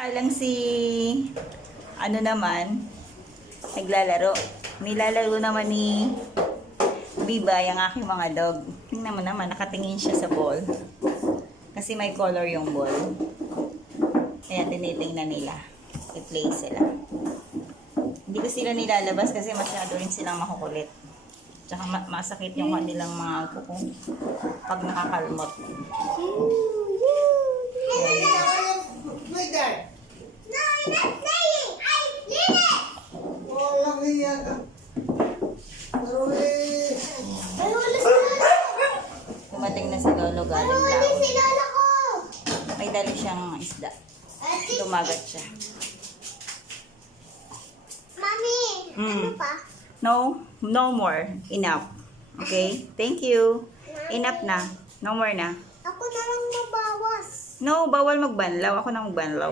Lang si ano naman naglalaro. Nilalaro naman ni Biba yung aking mga dog. Tingnan mo naman, nakatingin siya sa ball. Kasi may color yung ball. Kaya tinitingnan nila. I-play sila. Hindi ko sila nilalabas kasi masyado rin silang makukulit. Tsaka masakit yung kanilang mga kuko pag nakakalmot. Dumating na si Lolo galing lang. May dali siyang isda. Dumagat siya. Mami, ano pa? No more. Enough. Okay? Thank you. Enough na. No more na. Ako na lang mabawas. No, bawal magbanlaw. Ako na magbanlaw.